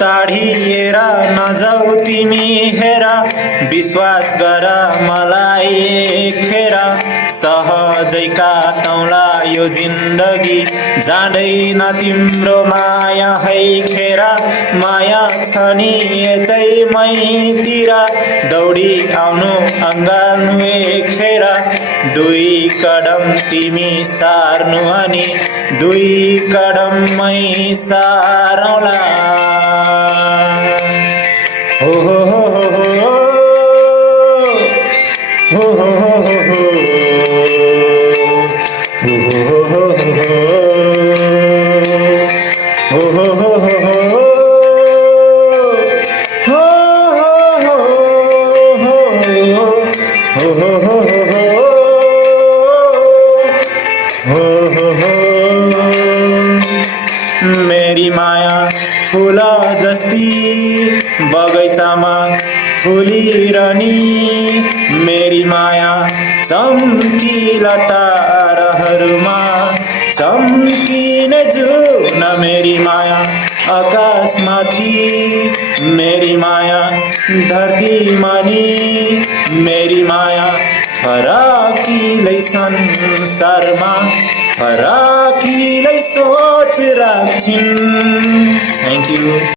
टाढिएर नजाऊ तिमी हेर विश्वास गर मलाई एकखेर सहजै काटौँला यो जिन्दगी जाँदैन तिम्रो माया है खेर माया छ नि यतै मैतिर दौडी आउनु अँगाल्नु एकखेर दुई कदम तिमी सार्नु अनि दुई कदम मै सारौँला हो हो हो हो हो हो मेरी माया फूल जस्ती बगैँचामा फुलिरहनी मेरी माया चम्किला ताराहरूमा चम्किने जुन मेरी माया आकाशमाथि मेरी माया धरतीमा नि मेरी माया फराकिलै संसारमा फराकिलै सोच राख्छिन्। Thank you.